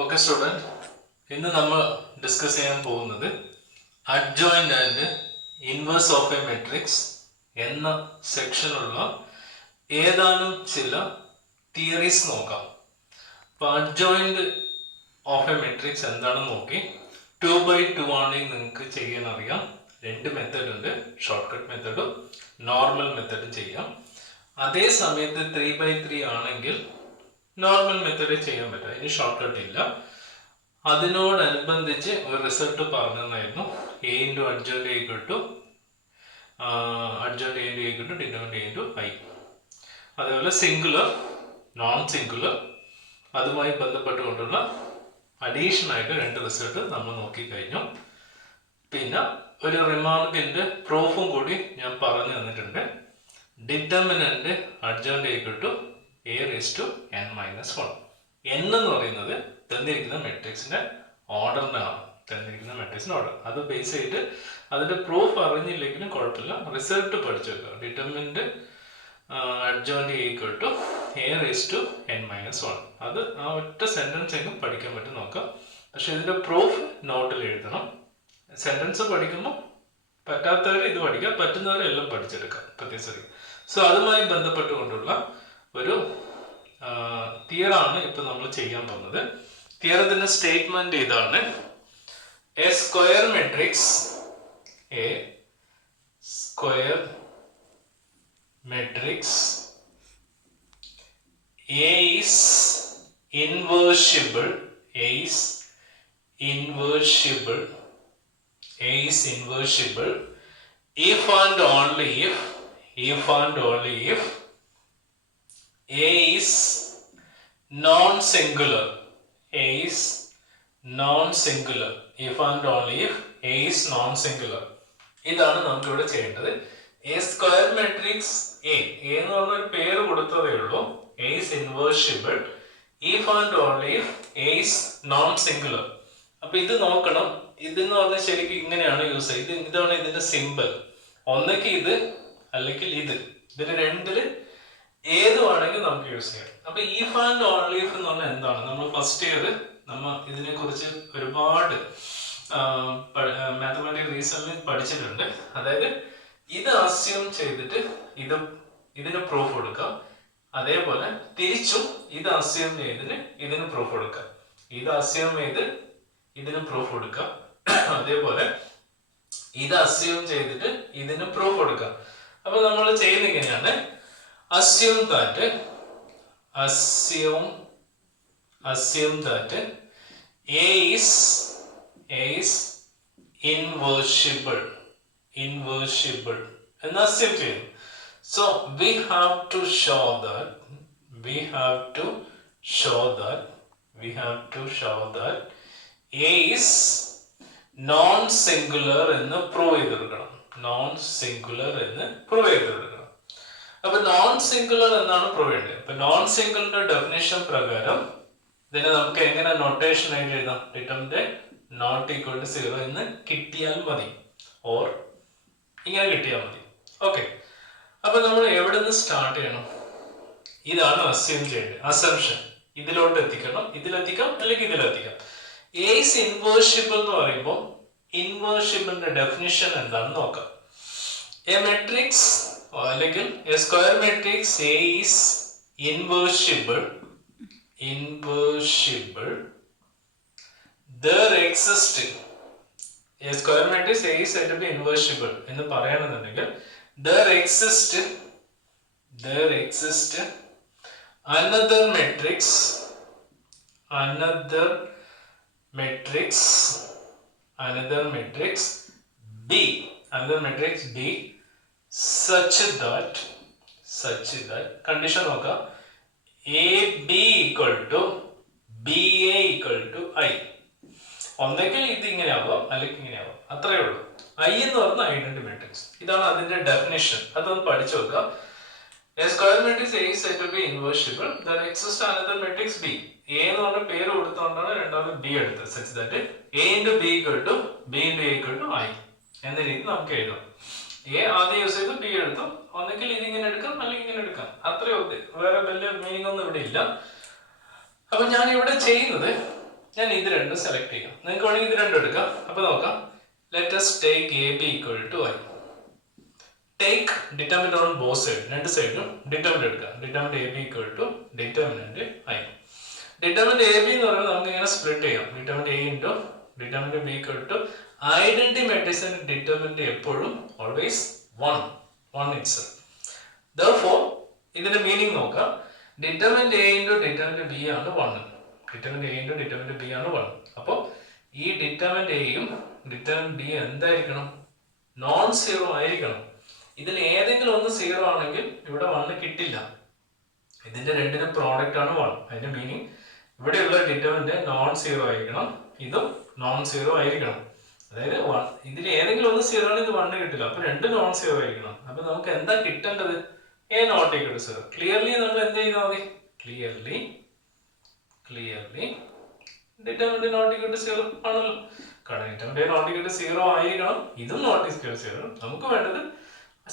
Okay student, ഇന്ന് നമ്മൾ discuss ചെയ്യാൻ പോകുന്നത് adjoint and inverse of A matrix എന്ന സെക്ഷനുള്ള ഏതാനും ചില തിയറീസ് നോക്കാം. അപ്പോൾ അഡ്ജോയിന്റ് ഓഫ് എ മെട്രിക്സ് എന്താണെന്ന് നോക്കി 2x2 ആണെങ്കിൽ നിങ്ങൾക്ക് ചെയ്യാൻ അറിയാം. രണ്ട് മെത്തേഡ് ഉണ്ട്, ഷോർട്ട് കട്ട് മെത്തേഡും നോർമൽ മെത്തേഡും ചെയ്യാം. അതേ സമയത്ത് 3x3 ആണെങ്കിൽ നോർമൽ മെത്തേഡ് ചെയ്യാൻ പറ്റും, ഇനി ഷോർട്ട് കട്ട് ഇല്ല. അതിനോടനുബന്ധിച്ച് ഒരു result പറഞ്ഞതായിരുന്നു a into adjoint a equal to adjoint a into a equal to determinant a into I. അതേപോലെ സിംഗുലർ നോൺ സിംഗുലർ അതുമായി ബന്ധപ്പെട്ടുകൊണ്ടുള്ള അഡീഷൻ ആയിട്ട് രണ്ട് റിസൾട്ട് നമ്മൾ നോക്കിക്കഴിഞ്ഞു. പിന്നെ ഒരു റിമാർക്കിന്റെ പ്രൂഫും കൂടി ഞാൻ പറഞ്ഞു തന്നിട്ടുണ്ട്. Determinant adjoint a equal to a raised to n minus 1. n എന്ന് പറയുന്നത് തന്നിരിക്കുന്ന മെട്രിക്സിന്റെ ഓർഡറിനാണ്, തന്നിരിക്കുന്ന മെട്രിക്സിന്റെ ഓർഡർ. അത് ബേസ് ചെയ്തിട്ട് അതിന്റെ പ്രൂഫ് അറിഞ്ഞില്ലെങ്കിലും കുഴപ്പമില്ല, റിസൾട്ട് പഠിച്ചു വെക്കുക. Determinant adjoint a equal to a raised to n minus 1. അത് ആ ഒറ്റ സെന്റൻസ് എങ്കിലും പഠിക്കാൻ പറ്റും നോക്കാം. പക്ഷെ ഇതിന്റെ പ്രൂഫ് നോട്ടിൽ എഴുതണം. സെന്റൻസ് പഠിക്കുമ്പോൾ പറ്റാത്തവർ ഇത് പഠിക്കാം, പറ്റുന്നവർ എല്ലാം പഠിച്ചെടുക്കാം പ്രത്യേകിച്ച്. സോ അതുമായി ബന്ധപ്പെട്ടുകൊണ്ടുള്ള ഒരു തിയറാണ് ഇപ്പൊ നമ്മൾ ചെയ്യാൻ പോകുന്നത്. തിയറത്തിന്റെ സ്റ്റേറ്റ്മെന്റ് ഇതാണ്: A square matrix A is inversible if and only if A is non-singular. If and only if A is non-singular. ഇതാണ് നമുക്ക് ഇവിടെ ചെയ്യേണ്ടത്. എ സ്ക്വയർ മെട്രിക്സ് എ എന്ന് പറഞ്ഞ ഒരു പേര് കൊടുത്തതേ ഉള്ളൂ. A is inversible if and only if A is non-singular. അപ്പൊ ഇത് നോക്കണം. ഇതെന്ന് പറഞ്ഞാൽ ശരിക്കും ഇങ്ങനെയാണ് യൂസ് ചെയ്യുന്നത്. ഇതാണ് ഇതിന്റെ സിമ്പിൾ. ഒന്നൊക്കെ ഇത് അല്ലെങ്കിൽ ഇത്, ഇതിന് രണ്ടില് ഏതുവാണെങ്കിൽ നമുക്ക് യൂസ് ചെയ്യാം. അപ്പൊ ഈഫ് ആൻഡ് ഓൺലി ഇഫ് എന്ന് പറഞ്ഞാൽ എന്താണ്? നമ്മൾ ഫസ്റ്റ് ഇയർ നമ്മൾ ഇതിനെ കുറിച്ച് ഒരുപാട് മാത്തമാറ്റിക്കൽ റീസണിങ് പഠിച്ചിട്ടുണ്ട്. അതായത് ഇത് അസ്യൂം ചെയ്തിട്ട് ഇതിന് പ്രൂഫ് കൊടുക്കാം, അതേപോലെ തിരിച്ചും ഇത് അസ്യൂം ചെയ്തിട്ട് ഇതിന് പ്രൂഫ് കൊടുക്കാം, ഇത് അസ്യൂം ചെയ്ത് ഇതിന് പ്രൂഫ് കൊടുക്കാം, അതേപോലെ ഇത് അസ്യൂം ചെയ്തിട്ട് ഇതിന് പ്രൂഫ് കൊടുക്കാം. അപ്പൊ നമ്മൾ ചെയ്യുന്ന ഇങ്ങനെയാണ്: assume that A is inversible and assume ചെയ്യുന്നു. So we have to show that A is non-singular എന്ന് പ്രൂവ് ചെയ്തെടുക്കണം. അപ്പൊ നോൺ സിംഗുലർ എന്നാണ് പ്രൂവ് ചെയ്യേണ്ടത്. അപ്പൊ നോൺ സിംഗുലറിന്റെ ഡെഫിനിഷൻ പ്രകാരം ഇതിനെ നമുക്ക് എങ്ങനെ നൊട്ടേഷൻ ആയിട്ട് എഴുതാം? ഡിറ്റർമിനന്റ് നോട്ട് ഈക്വൽ ടു 0 എന്ന് കിട്ടിയാൽ മതി, ഓർ ഇങ്ങനെ കിട്ടിയാൽ മതി. ഓക്കെ, അപ്പൊ നമ്മൾ എവിടെ നിന്ന് സ്റ്റാർട്ട് ചെയ്യണം? ഇതാണ് അസ്യൂം ചെയ്യേണ്ടത്. അസംഷൻ ഇതിലോട്ട് എത്തിക്കണം, ഇതിലെത്തിക്കാം അല്ലെങ്കിൽ ഇതിലെത്തിക്കാം. A is inversible എന്ന് പറയുമ്പോൾ ഇൻവേർഷിബിളിന്റെ ഡെഫിനിഷൻ എന്താണെന്ന് നോക്കാം. എ മെട്രിക്സ് അല്ലെങ്കിൽ a square matrix A is inversible there exists a square matrix A is said to be inversible എന്ന് പറയണമെന്നുണ്ടെങ്കിൽ there exists another matrix B such that condition നോക്കാം, AB equal to BA equal to I. ഒന്നെങ്കിൽ ഇത് ഇങ്ങനെ ആവാം അല്ലെങ്കിൽ ഇങ്ങനെ ആവാം, അത്രയേ ഉള്ളൂ. I എന്ന് പറഞ്ഞ ഐഡന്റിറ്റി മാട്രിക്സ്, ഇതാണ് അതിന്റെ ഡെഫിനിഷൻ. അതൊന്ന് പഠിച്ചു വെക്കാം. A square matrix A is said to be inversible there exists another matrix B. A എന്ന് പറഞ്ഞ പേര് കൊടുത്തുകൊണ്ടാണ് രണ്ടാമത് B എടുത്തത്. such that A into B equal to B into A equal to I എന്ന രീതി നമുക്ക് എഴുതാം. A ആദ്യം യൂസ് ചെയ്ത് B എടുത്തു, ഒന്നെങ്കിൽ ഇതിങ്ങനെ എടുക്കാം അല്ലെങ്കിൽ ഇങ്ങനെ എടുക്കാം, അത്രയോ. വേറെ വലിയ മീനിങ് ഒന്നും ഇവിടെ ഇല്ല. അപ്പൊ ഞാൻ ഇവിടെ ചെയ്യുന്നത് ഞാൻ ഇത് രണ്ടും സെലക്ട് ചെയ്യാം. നിങ്ങൾക്ക് വേണമെങ്കിൽ ഇത് രണ്ടും എടുക്കാം. അപ്പോൾ നോക്കാം. Let us take AB equal to I. Take determinant on both sides. രണ്ട് സൈഡിലും ഡിറ്റർമിനന്റ് എടുക്കാം. Determinant AB equal to determinant I. Determinant AB എന്ന് പറയുന്നത് നമുക്ക് ഇങ്ങനെ സ്പ്ലിറ്റ് ചെയ്യാം. Determinant A into determinant B equal to identity മാട്രിക്സിന്റെ ഡിറ്റർമിനന്റ് എപ്പോഴും ഓൾവേസ് 1 itself. Therefore ഇതിന്റെ മീനിങ് നോക്കാം. Determinant A into determinant B ആണ് 1. Determinant A into determinant B ആണ് 1. അപ്പോൾ ഈ ഡിറ്റർമിനന്റ് Aയും ഡിറ്റർമിനന്റ് B എന്തായിരിക്കണം? നോൺ സീറോ ആയിരിക്കണം. ഇതിൽ ഏതെങ്കിലും ഒന്ന് സീറോ ആണെങ്കിൽ ഇവിടെ 1 കിട്ടില്ല. ഇതിന്റെ രണ്ടിനും പ്രോഡക്റ്റ് ആണ് 1. അതിന്റെ മീനിങ് ഇവിടെയുള്ള ഡിറ്റർമിനന്റ് നോൺ സീറോ ആയിരിക്കണം, ഇതും നോൺ സീറോ ആയിരിക്കണം. അതായത് ഇതിൽ ഏതെങ്കിലും ഒന്ന് സീറോ ആണെങ്കിൽ ഇത് 1 കിട്ടില്ല. അപ്പൊ രണ്ടും നോൺ സീറോ ആയിരിക്കണം. അപ്പൊ നമുക്ക് എന്താ കിട്ടേണ്ടത്? A not equal to 0. Clearly നമ്മൾ എന്ത് ചെയ്താൽ മതി? Clearly determinant not equal to 0 ആണല്ലോ. കാരണം ഡിറ്റർമിനന്റ് നോട്ട് ഈക്വൽ ടു 0 ആയിരിക്കണം, ഇതും നോട്ട് ഈക്വൽ ടു 0. നമുക്ക് വേണ്ടത്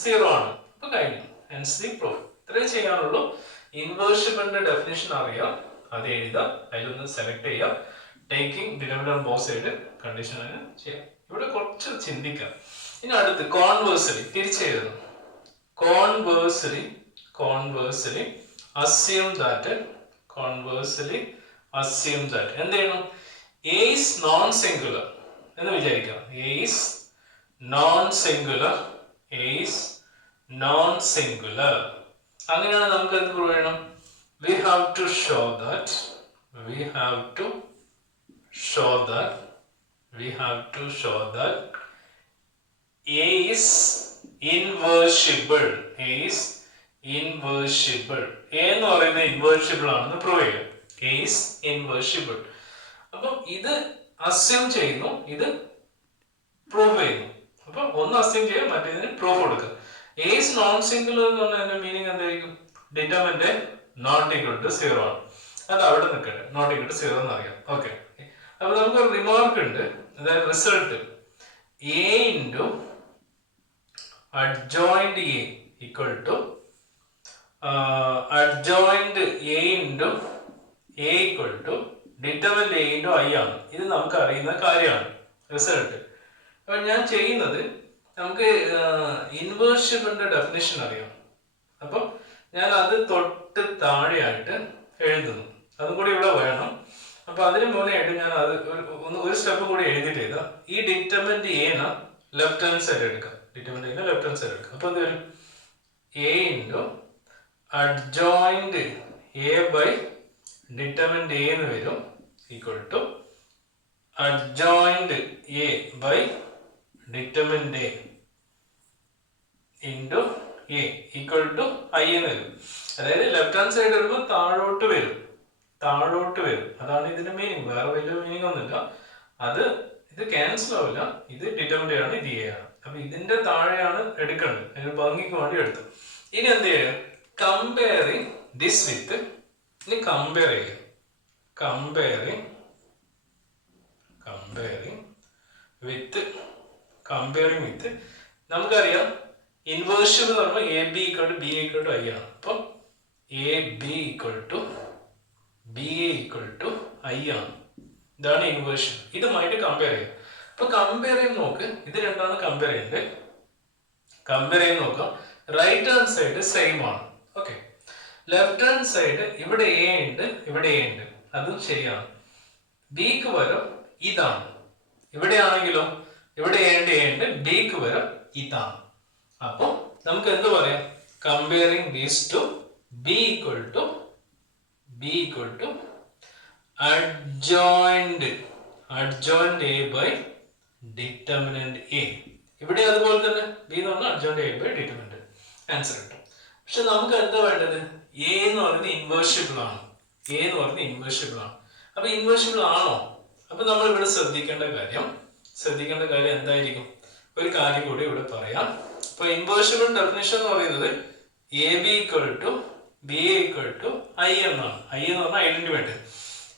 0 ആണ്. അപ്പൊ കഴിഞ്ഞു. hence the proof. ഇത്രയും ചെയ്യാനുള്ളൂ. ഇൻവേർഷിബിളിന്റെ ഡെഫിനിഷൻ അറിയാം, അത് എഴുതാം, അതിലൊന്ന് സെലക്ട് ചെയ്യാം. Taking determinant on both side condition ചെയ്യാം. ഇവിടെ കുറച്ച് ചിന്തിക്കാം. ഇനി അടുത്ത് കോൺവേഴ്സലി തിരിച്ചെഴുതണം. Conversely, assume that എന്ത് ചെയ്യണം? A is non-singular എന്ന് വിചാരിക്കാം. A is non-singular. അങ്ങനെയാണ് നമുക്ക് എന്ത് പ്രൂവ് ചെയ്യണം? We have to show that A is inversible. A എന്ന് പറയുന്നത് ഇൻവേർഷിബിൾ ആണെന്ന് പ്രൂവ് ചെയ്യാം. A is inversible. അപ്പം ഇത് അസ്യൂം ചെയ്യുന്നു, ഇത് പ്രൂവ് ചെയ്യുന്നു. അപ്പം ഒന്ന് അസ്യൂം ചെയ്യാം, മറ്റേതിന് പ്രൂഫ് കൊടുക്കുക. A is നോൺ സിംഗുലർ എന്ന് പറഞ്ഞാൽ മീനിങ് എന്തായിരിക്കും? ഡിറ്റർമിനന്റ് നോട്ട് ഈക്വൽ ടു 0 ആണ്. അത് അവിടെ നിൽക്കട്ടെ, നോട്ട് ഈക്വൽ ടു 0 എന്ന് അറിയാം. ഓക്കെ. അപ്പൊ നമുക്ക് ഒരു റിമാർക്ക് ഉണ്ട്. അതായത് result A into adjoint A equal to adjoint A into A equal to determinant A into I ആണ്. ഇത് നമുക്ക് അറിയുന്ന കാര്യമാണ് റിസൾട്ട്. അപ്പോൾ ഞാൻ ചെയ്യുന്നത്, നമുക്ക് ഇൻവേർഷിബിളിന്റെ ഡെഫിനിഷൻ അറിയാം. അപ്പം ഞാൻ അത് തൊട്ട് താഴെയായിട്ട് എഴുതുന്നു. അതും കൂടി ഇവിടെ വേണം. അപ്പൊ അതിന് മുന്നേയായിട്ട് ഞാൻ അത് ഒരു സ്റ്റെപ്പ് കൂടി എഴുതിയിട്ട് ചെയ്താൽ ഈ ഡിറ്റർമിനന്റ് എന ലെഫ്റ്റ് ഹാൻഡ് സൈഡ് എടുക്കാം. ഡിറ്റർമിനന്റ് ലെഫ്റ്റ് ഹാൻഡ് സൈഡ് എടുക്കാം. അപ്പൊ എന്ത് വരും? A into adjoint A by determinant A എന്ന് വരും equal to adjoint A by determinant A into A equal to I എന്ന് വരും. അതായത് ലെഫ്റ്റ് ഹാൻഡ് സൈഡ് വരുമ്പോൾ താഴോട്ട് വരും. അതാണ് ഇതിന്റെ മീനിങ്. വേറെ വലിയ മീനിങ് ഒന്നുമില്ല. ഇത് ക്യാൻസൽ ആവില്ല. ഇത് ഡിറ്റർമിനന്റ് ആണ്, ഇത് A ആണ്. അപ്പൊ ഇതിന്റെ താഴെയാണ് എടുക്കേണ്ടത്. അതിന് ഭംഗിക്ക് വേണ്ടി എടുത്തു. ഇനി എന്ത് ചെയ്യാം? കമ്പയറിങ് ദിസ് വിത്ത്, ഇനി കമ്പയർ ചെയ്യാം. കമ്പയറിങ് വിത്ത് നമുക്കറിയാം ഇൻവേർഷൻ എന്ന് പറയുമ്പോൾ AB equal to BA equal to I ആണ്. അപ്പം AB equal to BA equal to I ആണ്. ഇതാണ് ഇൻവേർഷൻ. ഇതുമായിട്ട് കമ്പയർ ചെയ്യാം. അപ്പൊ കമ്പയർ ചെയ്ത് നോക്ക്. ഇത് രണ്ടാണ് കമ്പയർ ചെയ്യുന്നത്. കമ്പയർ ചെയ്ത് നോക്കാം. റൈറ്റ് ഹാൻഡ് സൈഡ് സെയിം ആണ്. ഓക്കെ. ലെഫ്റ്റ് ഹാൻഡ് സൈഡ് ഇവിടെ A ഉണ്ട്, ഇവിടെ A ഉണ്ട്. അതും ശരിയാണ്. ബിക്ക് പകരം ഇതാണ്. ഇവിടെ ആണെങ്കിലോ ഇവിടെ A ഉണ്ട്, ബിക്ക് പകരം ഇതാണ്. അപ്പൊ നമുക്ക് എന്ത് പറയാം? Comparing these two B equal to adjoint A by determinant A. ഇവിടെ അതുപോലെ തന്നെ B എന്ന് പറഞ്ഞാൽ adjoint A by determinant. Answer കിട്ടും. പക്ഷെ നമുക്ക് എന്താ വേണ്ടത്? A എന്ന് പറയുന്നത് ഇൻവേർഷിബിൾ ആണ്. അപ്പൊ ഇൻവേർഷിബിൾ ആണോ? അപ്പൊ നമ്മൾ ഇവിടെ ശ്രദ്ധിക്കേണ്ട കാര്യം എന്തായിരിക്കും? ഒരു കാര്യം കൂടി ഇവിടെ പറയാം. അപ്പൊ ഇൻവേർഷിബിൾ ഡെഫിനിഷൻ എന്ന് പറയുന്നത് AB equal to BA equal to I എന്നാണ്. I എന്ന് പറഞ്ഞാൽ ഐഡന്റിറ്റി മാട്രിക്സ്.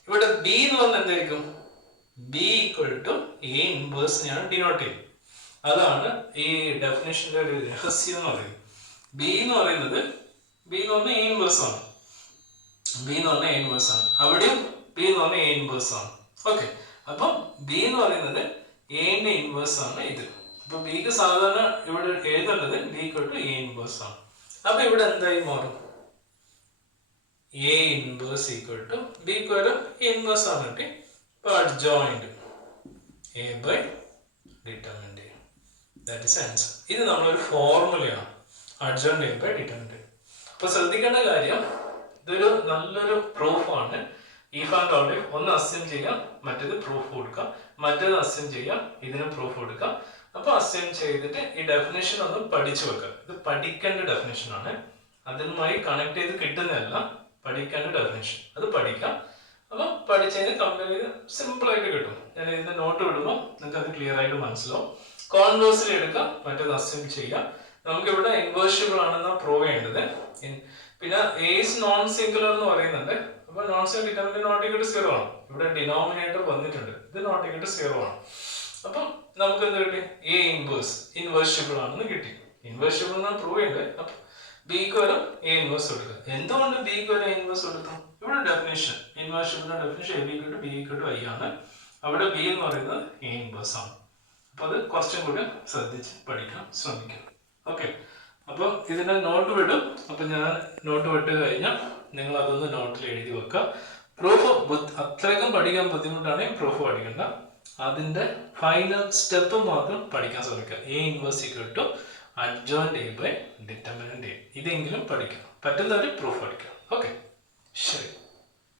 ഇവിടെ B എന്ന് പറഞ്ഞാൽ എന്തായിരിക്കും? B ഈക്വൽ ടു A ഇൻവേഴ്സിനെയാണ് ഡിനോട്ട് ചെയ്യുന്നത്. അതാണ് ഈ ഡെഫിനിഷന്റെ ഒരു രഹസ്യം എന്ന് പറയുന്നത്. B എന്ന് പറഞ്ഞാൽ A ഇൻവേഴ്സ് ആണ്. അവിടെയും B എന്ന് പറഞ്ഞാൽ A ഇൻവേഴ്സ് ആണ്. ഓക്കെ, അപ്പം ബി എന്ന് പറയുന്നത് എന്റെ ഇൻവേഴ്സ് ആണ് ഇത്. അപ്പൊ ബിക്ക് സാധാരണ ഇവിടെ എഴുതേണ്ടത് B equal to A inverse ആണ്. അപ്പൊ ഇവിടെ എന്തായി മാറും? എ ഇൻവേഴ്സ് ഈക്വൽ ടു ബിക്ക് വരെ എ ഇൻവേഴ്സ് ആണ് കിട്ടി. അപ്പൊ adjoint A by determinant A, that is answer. ഇത് നമ്മളൊരു ഫോർമുലയാണ്, adjoint A by determinant A. അപ്പൊ ശ്രദ്ധിക്കേണ്ട കാര്യം, ഇതൊരു നല്ലൊരു പ്രൂഫാണ്. ഇഫ് ആൻഡ് ഓൺലി ഒന്ന് അസ്യൂം ചെയ്യാം, മറ്റേത് പ്രൂഫ് കൊടുക്കാം, മറ്റേത് അസ്യൂം ചെയ്യാം, ഇതിന് പ്രൂഫ് കൊടുക്കാം. അപ്പൊ അസ്യൂം ചെയ്തിട്ട് ഈ ഡെഫിനേഷൻ ഒന്ന് പഠിച്ചു വെക്കാം. ഇത് പഠിക്കേണ്ട ഡെഫിനേഷൻ ആണ്, അതുമായി കണക്ട് ചെയ്ത് കിട്ടുന്നതല്ല, പഠിക്കേണ്ട ഡെഫിനേഷൻ. അത് പഠിക്കാം. അപ്പൊ പഠിച്ചതിന് കമ്പയർ ചെയ്ത് സിമ്പിൾ ആയിട്ട് കിട്ടും. ഞാൻ ഇതിന്റെ നോട്ട് വിടുമ്പോൾ നിങ്ങൾക്ക് അത് ക്ലിയർ ആയിട്ട് മനസ്സിലാവും. കോൺവേഴ്സിൽ എടുക്കാം, മറ്റേത് അസ്യൂം ചെയ്യാം. നമുക്കിവിടെ ഇൻവേഴ്സിബിൾ ആണെന്ന് പ്രൂവ് ചെയ്യേണ്ടത്. പിന്നെ ഏസ് നോൺ സിംഗുലർ എന്ന് പറയുന്നുണ്ട്. അപ്പൊ non singular determinant not equal to 0 ആണ്. ഇവിടെ ഡിനോമിനേറ്റർ വന്നിട്ടുണ്ട്, ഇത് നോട്ട് ഈക്വൽ ടു 0 ആണ്. അപ്പം നമുക്ക് എന്ത് കിട്ടി? എ ഇൻവേഴ്സ് ഇൻവേഴ്സിബിൾ ആണെന്ന് കിട്ടി. ഇൻവേഴ്സിബിൾ എന്നാണ് പ്രൂവ് ചെയ്യേണ്ടത്. അപ്പൊ ബിക്ക് വരെ എ ഇൻവേഴ്സ് കൊടുക്കുക. എന്തുകൊണ്ട് ബിക്ക് വരെ എ ഇൻവേഴ്സ് കൊടുത്തു? ഇവിടെ ഡെഫിനേഷൻ, ഇൻവേഴ്സിബിളിന്റെ definition A B equal to B equal to I ആണ്. അവിടെ ബി എന്ന് പറയുന്നത് എ ഇൻവേഴ്സ് ആണ്. അപ്പൊ അത് കുറച്ചും കൂടി ശ്രദ്ധിച്ച് പഠിക്കാൻ ശ്രമിക്കാം. ഓക്കെ, അപ്പൊ ഇതിന്റെ നോട്ട് വിടും. അപ്പൊ ഞാൻ നോട്ട് വിട്ട് കഴിഞ്ഞാൽ നിങ്ങൾ അതൊന്ന് നോട്ടിൽ എഴുതി വെക്കുക. പ്രൂഫ് അത്രയ്ക്കും പഠിക്കാൻ ബുദ്ധിമുട്ടാണെങ്കിൽ പ്രൂഫ് പഠിക്കണ്ട, അതിന്റെ ഫൈനൽ സ്റ്റെപ്പ് മാത്രം പഠിക്കാൻ ശ്രമിക്കുക. A inverse equal to adjoint A by determinant A. ഇതെങ്കിലും പഠിക്കണം. പറ്റുന്നവർ പ്രൂഫ് പഠിക്കണം. ഓക്കെ, ശരി.